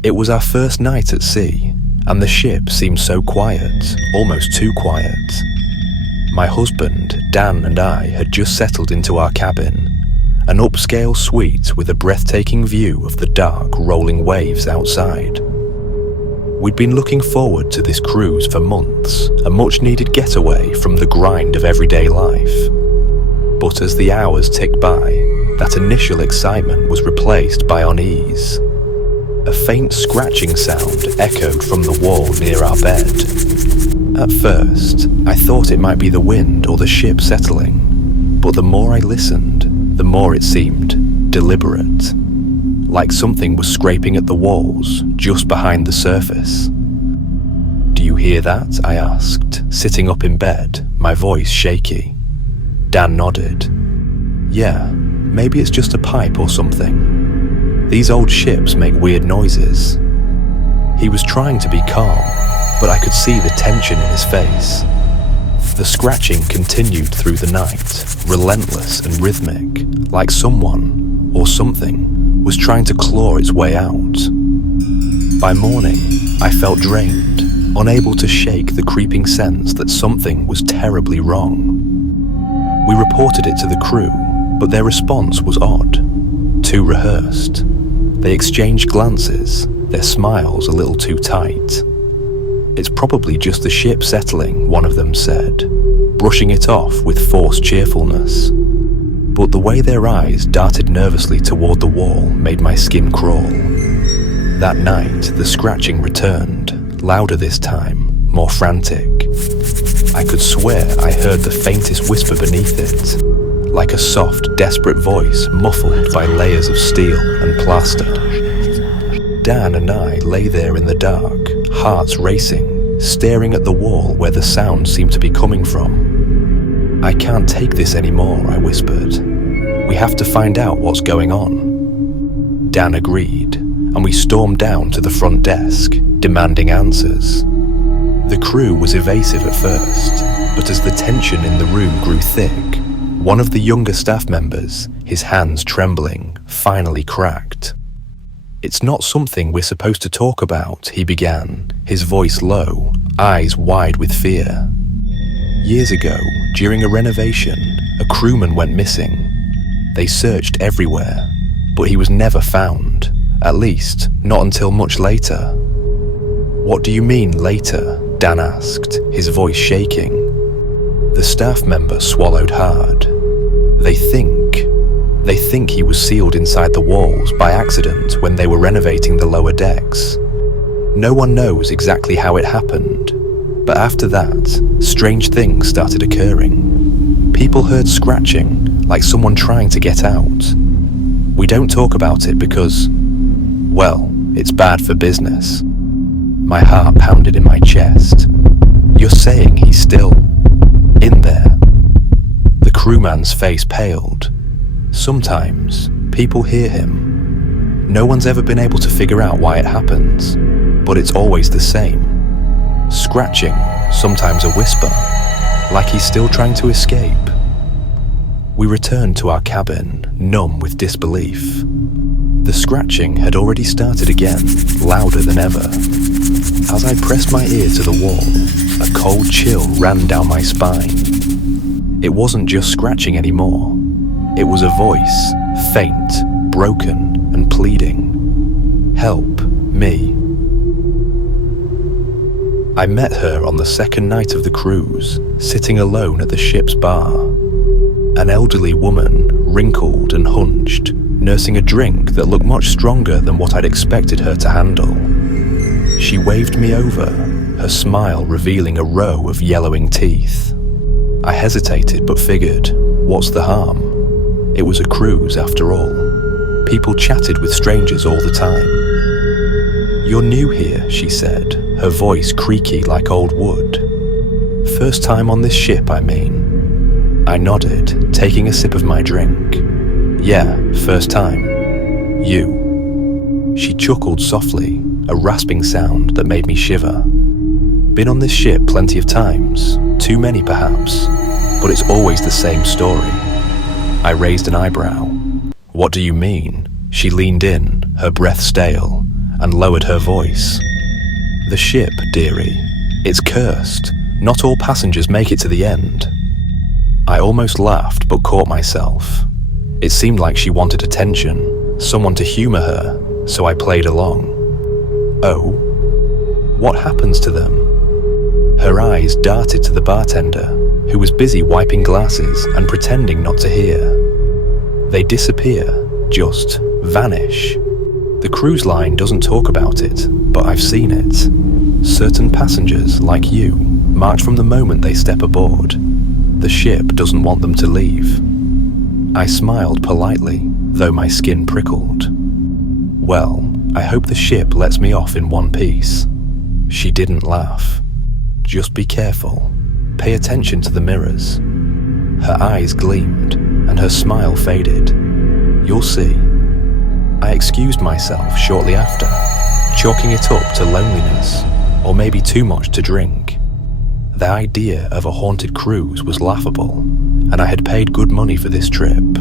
It was our first night at sea, and the ship seemed so quiet, almost too quiet. My husband, Dan, and I had just settled into our cabin, an upscale suite with a breathtaking view of the dark, rolling waves outside. We'd been looking forward to this cruise for months, a much-needed getaway from the grind of everyday life. But as the hours ticked by, that initial excitement was replaced by unease. A faint scratching sound echoed from the wall near our bed. At first, I thought it might be the wind or the ship settling, but the more I listened, the more it seemed deliberate, like something was scraping at the walls just behind the surface. "Do you hear that?" I asked, sitting up in bed, my voice shaky. Dan nodded. "Yeah, maybe it's just a pipe or something. These old ships make weird noises." He was trying to be calm, but I could see the tension in his face. The scratching continued through the night, relentless and rhythmic, like someone, or something, was trying to claw its way out. By morning, I felt drained, unable to shake the creeping sense that something was terribly wrong. We reported it to the crew, but their response was odd, too rehearsed. They exchanged glances, their smiles a little too tight. "It's probably just the ship settling," one of them said, brushing it off with forced cheerfulness. But the way their eyes darted nervously toward the wall made my skin crawl. That night, the scratching returned, louder this time, more frantic. I could swear I heard the faintest whisper beneath it, like a soft, desperate voice muffled by layers of steel and plaster. Dan and I lay there in the dark, hearts racing, staring at the wall where the sound seemed to be coming from. "I can't take this anymore," I whispered. "We have to find out what's going on." Dan agreed, and we stormed down to the front desk, demanding answers. The crew was evasive at first, but as the tension in the room grew thick, one of the younger staff members, his hands trembling, finally cracked. "It's not something we're supposed to talk about," he began, his voice low, eyes wide with fear. "Years ago, during a renovation, a crewman went missing. They searched everywhere, but he was never found, at least not until much later." "What do you mean, later?" Dan asked, his voice shaking. The staff member swallowed hard. They think he was sealed inside the walls by accident when they were renovating the lower decks. No one knows exactly how it happened, but after that, strange things started occurring. People heard scratching, like someone trying to get out. We don't talk about it because, well, it's bad for business. My heart pounded in my chest. "You're saying he's still in there?" The crewman's face paled. "Sometimes, people hear him. No one's ever been able to figure out why it happens, but it's always the same. Scratching, sometimes a whisper, like he's still trying to escape." We returned to our cabin, numb with disbelief. The scratching had already started again, louder than ever. As I pressed my ear to the wall, a cold chill ran down my spine. It wasn't just scratching anymore. It was a voice, faint, broken, and pleading. "Help me." I met her on the second night of the cruise, sitting alone at the ship's bar. An elderly woman, wrinkled and hunched, nursing a drink that looked much stronger than what I'd expected her to handle. She waved me over, her smile revealing a row of yellowing teeth. I hesitated but figured, what's the harm? It was a cruise after all. People chatted with strangers all the time. "You're new here," she said, her voice creaky like old wood. "First time on this ship, I mean." I nodded, taking a sip of my drink. "Yeah, first time. You." She chuckled softly, a rasping sound that made me shiver. "Been on this ship plenty of times, too many perhaps, but it's always the same story." I raised an eyebrow. "What do you mean?" She leaned in, her breath stale, and lowered her voice. "The ship, dearie. It's cursed. Not all passengers make it to the end." I almost laughed but caught myself. It seemed like she wanted attention, someone to humour her, so I played along. "Oh? What happens to them?" Her eyes darted to the bartender, who was busy wiping glasses and pretending not to hear. "They disappear, just vanish. The cruise line doesn't talk about it, but I've seen it. Certain passengers, like you, marked from the moment they step aboard. The ship doesn't want them to leave." I smiled politely, though my skin prickled. "Well, I hope the ship lets me off in one piece." She didn't laugh. "Just be careful. Pay attention to the mirrors." Her eyes gleamed, and her smile faded. "You'll see." I excused myself shortly after, chalking it up to loneliness, or maybe too much to drink. The idea of a haunted cruise was laughable, and I had paid good money for this trip.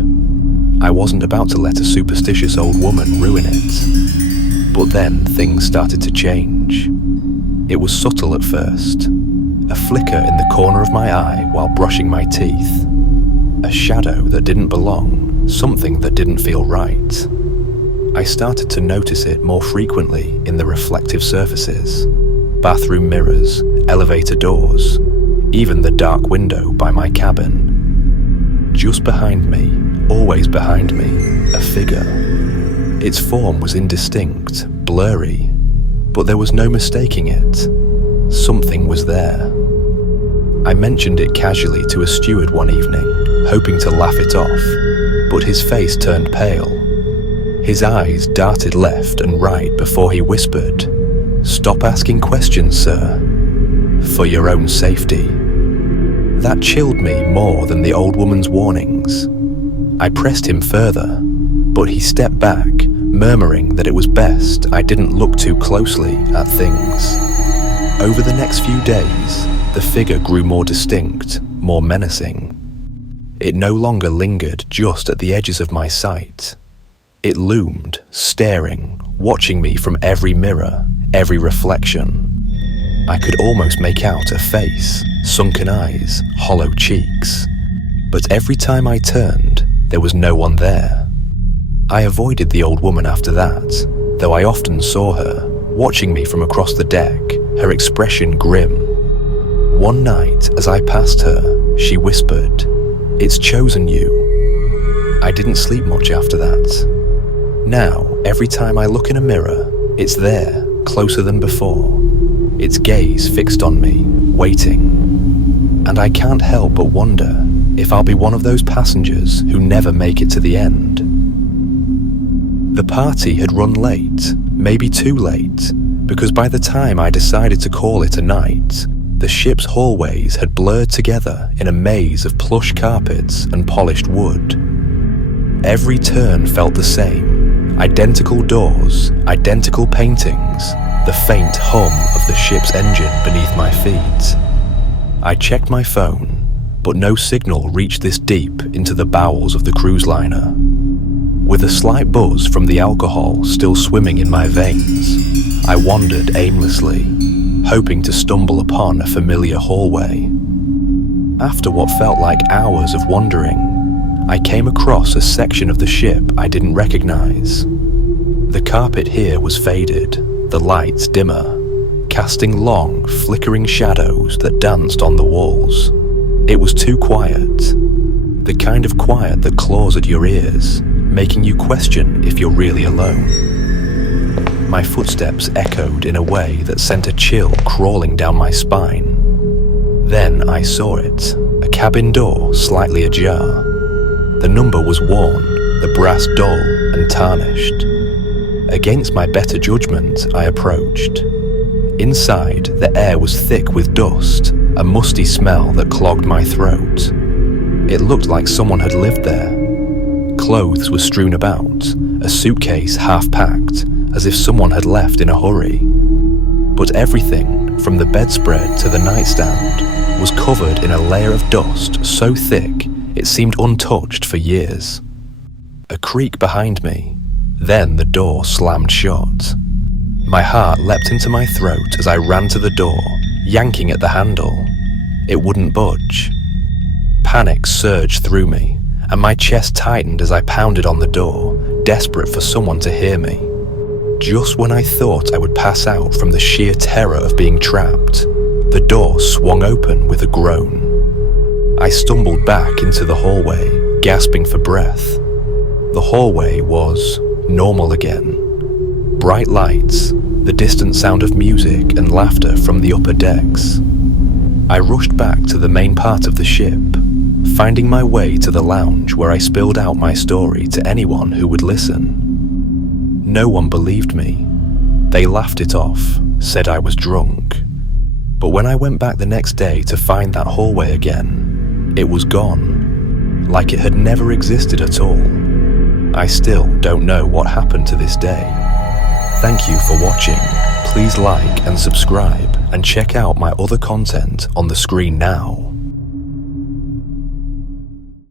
I wasn't about to let a superstitious old woman ruin it. But then things started to change. It was subtle at first. A flicker in the corner of my eye while brushing my teeth. A shadow that didn't belong, something that didn't feel right. I started to notice it more frequently in the reflective surfaces. Bathroom mirrors, elevator doors, even the dark window by my cabin. Just behind me, always behind me, a figure. Its form was indistinct, blurry, but there was no mistaking it. Something was there. I mentioned it casually to a steward one evening, hoping to laugh it off, but his face turned pale. His eyes darted left and right before he whispered, "Stop asking questions, sir. For your own safety." That chilled me more than the old woman's warnings. I pressed him further, but he stepped back, murmuring that it was best I didn't look too closely at things. Over the next few days, the figure grew more distinct, more menacing. It no longer lingered just at the edges of my sight. It loomed, staring, watching me from every mirror, every reflection. I could almost make out a face, sunken eyes, hollow cheeks. But every time I turned, there was no one there. I avoided the old woman after that, though I often saw her, watching me from across the deck, her expression grim. One night, as I passed her, she whispered, "It's chosen you." I didn't sleep much after that. Now, every time I look in a mirror, it's there, closer than before. Its gaze fixed on me, waiting. And I can't help but wonder if I'll be one of those passengers who never make it to the end. The party had run late, maybe too late, because by the time I decided to call it a night, the ship's hallways had blurred together in a maze of plush carpets and polished wood. Every turn felt the same. Identical doors, identical paintings, the faint hum of the ship's engine beneath my feet. I checked my phone, but no signal reached this deep into the bowels of the cruise liner. With a slight buzz from the alcohol still swimming in my veins, I wandered aimlessly, hoping to stumble upon a familiar hallway. After what felt like hours of wandering, I came across a section of the ship I didn't recognize. The carpet here was faded, the lights dimmer, casting long, flickering shadows that danced on the walls. It was too quiet, the kind of quiet that claws at your ears, making you question if you're really alone. My footsteps echoed in a way that sent a chill crawling down my spine. Then I saw it, a cabin door slightly ajar. The number was worn, the brass dull and tarnished. Against my better judgment, I approached. Inside, the air was thick with dust, a musty smell that clogged my throat. It looked like someone had lived there. Clothes were strewn about, a suitcase half packed, as if someone had left in a hurry. But everything, from the bedspread to the nightstand, was covered in a layer of dust so thick it seemed untouched for years. A creak behind me, then the door slammed shut. My heart leapt into my throat as I ran to the door, yanking at the handle. It wouldn't budge. Panic surged through me, and my chest tightened as I pounded on the door, desperate for someone to hear me. Just when I thought I would pass out from the sheer terror of being trapped, the door swung open with a groan. I stumbled back into the hallway, gasping for breath. The hallway was normal again. Bright lights, the distant sound of music and laughter from the upper decks. I rushed back to the main part of the ship, finding my way to the lounge where I spilled out my story to anyone who would listen. No one believed me. They laughed it off, said I was drunk. But when I went back the next day to find that hallway again, it was gone, like it had never existed at all. I still don't know what happened to this day. Thank you for watching. Please like and subscribe and check out my other content on the screen now.